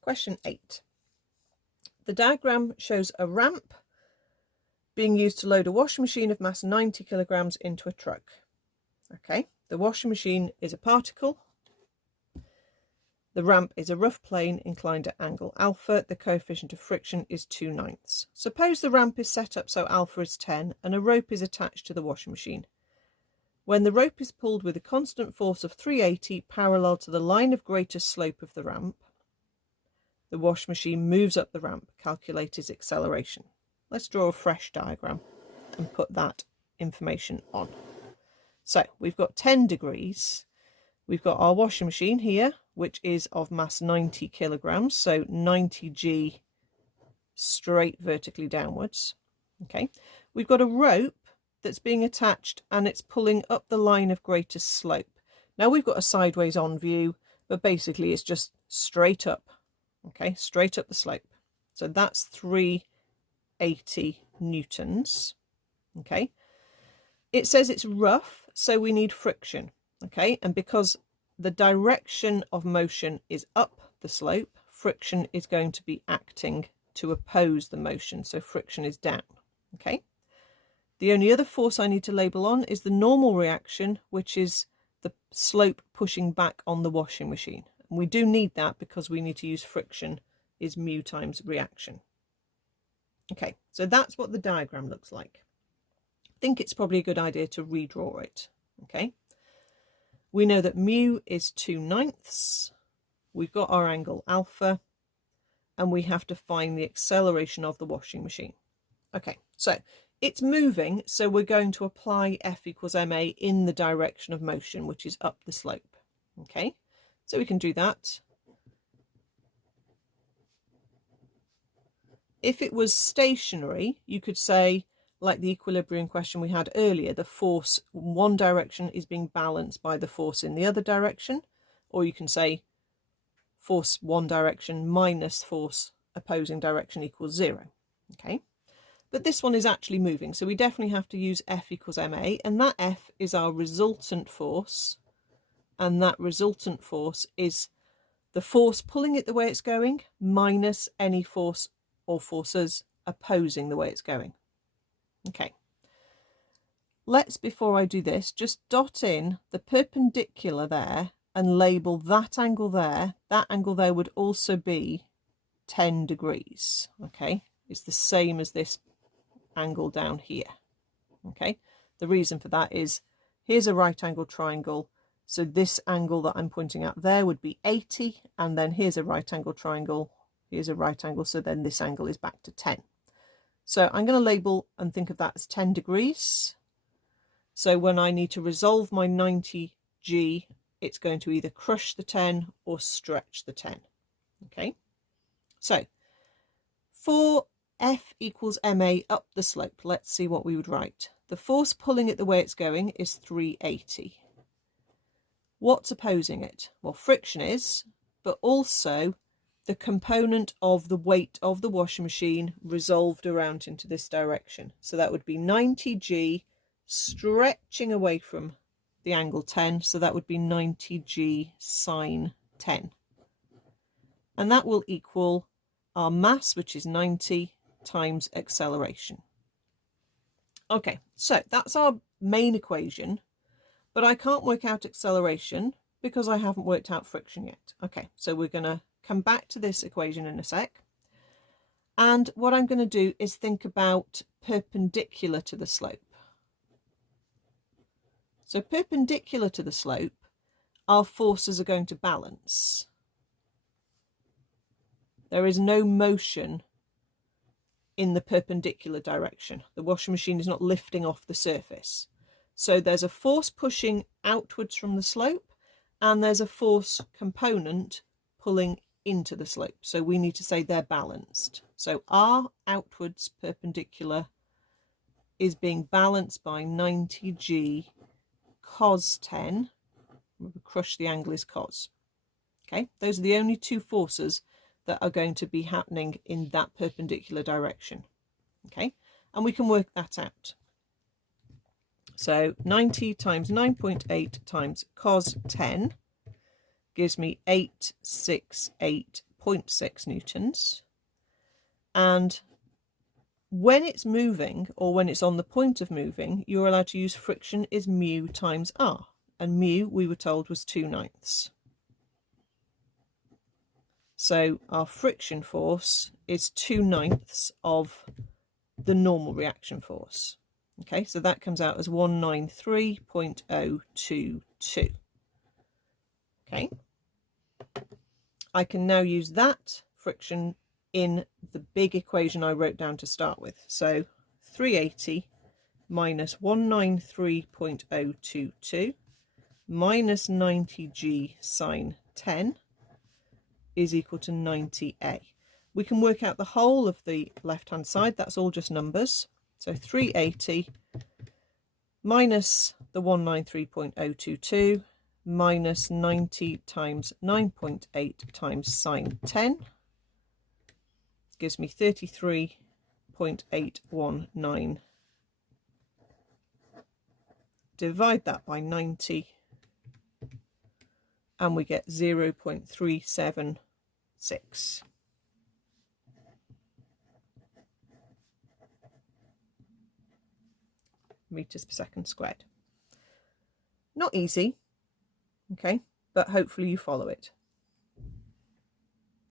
Question 8. The diagram shows a ramp being used to load a washing machine of mass 90 kilograms into a truck. Okay, the washing machine is a particle. The ramp is a rough plane inclined at angle alpha. The coefficient of friction is 2/9. Suppose the ramp is set up so alpha is 10 and a rope is attached to the washing machine. When the rope is pulled with a constant force of 380 parallel to the line of greatest slope of the ramp, the washing machine moves up the ramp. Calculate its acceleration. Let's draw a fresh diagram and put that information on. So we've got 10 degrees. We've got our washing machine here, which is of mass 90 kilograms, so 90G straight vertically downwards. Okay, we've got a rope that's being attached and it's pulling up the line of greatest slope. Now we've got a sideways on view, but basically it's just straight up. Okay, straight up the slope. So that's 380 newtons. Okay, it says it's rough, so we need friction. Okay, and because the direction of motion is up the slope, friction is going to be acting to oppose the motion, so friction is down. Okay, the only other force I need to label on is the normal reaction, which is the slope pushing back on the washing machine. And we do need that because we need to use friction is mu times reaction. Okay, so that's what the diagram looks like. I think it's probably a good idea to redraw it. Okay, we know that mu is 2/9. We've got our angle alpha, and we have to find the acceleration of the washing machine. Okay, so it's moving, so we're going to apply F equals ma in the direction of motion, which is up the slope. Okay, so we can do that. If it was stationary, you could say, like the equilibrium question we had earlier, the force in one direction is being balanced by the force in the other direction. Or you can say force one direction minus force opposing direction equals 0. Okay, but this one is actually moving, so we definitely have to use F equals ma, and that F is our resultant force, and that resultant force is the force pulling it the way it's going minus any force or forces opposing the way it's going. Okay, let's, before I do this, just dot in the perpendicular there and label that angle there. That angle there would also be 10 degrees. Okay, it's the same as this angle down here. Okay, the reason for that is here's a right angle triangle, so this angle that I'm pointing at there would be 80, and then here's a right angle triangle, here's a right angle, so then this angle is back to 10. So I'm going to label and think of that as 10 degrees. So when I need to resolve my 90G, it's going to either crush the 10 or stretch the 10. Okay, so for F equals ma up the slope, let's see what we would write. The force pulling it the way it's going is 380. What's opposing it? Well, friction is, but also the component of the weight of the washing machine resolved around into this direction. So that would be 90G stretching away from the angle 10. So that would be 90G sine 10. And that will equal our mass, which is 90, times acceleration. Okay, so that's our main equation, but I can't work out acceleration because I haven't worked out friction yet. Okay, so we're going to come back to this equation in a sec. And what I'm going to do is think about perpendicular to the slope. So perpendicular to the slope, our forces are going to balance. There is no motion in the perpendicular direction. The washing machine is not lifting off the surface. So there's a force pushing outwards from the slope, and there's a force component pulling into the slope. So we need to say they're balanced. So our outwards perpendicular is being balanced by 90G cos 10. We crush the angle is cos. Okay, those are the only two forces that are going to be happening in that perpendicular direction. Okay, and we can work that out. So 90 times 9.8 times cos 10 gives me 868 0.6 newtons. And when it's moving, or when it's on the point of moving, you're allowed to use friction is mu times r. And mu, we were told, was 2/9. So our friction force is 2/9 of the normal reaction force. Okay, so that comes out as 193.022. Okay, I can now use that friction in the big equation I wrote down to start with. So 380 minus 193.022 minus 90g sine 10 is equal to 90a. We can work out the whole of the left-hand side. That's all just numbers. So 380 minus the 193.022 minus 90 times 9.8 times sine 10 gives me 33.819. Divide that by 90 and we get 0.376. meters per second squared. Not easy, okay, but hopefully you follow it.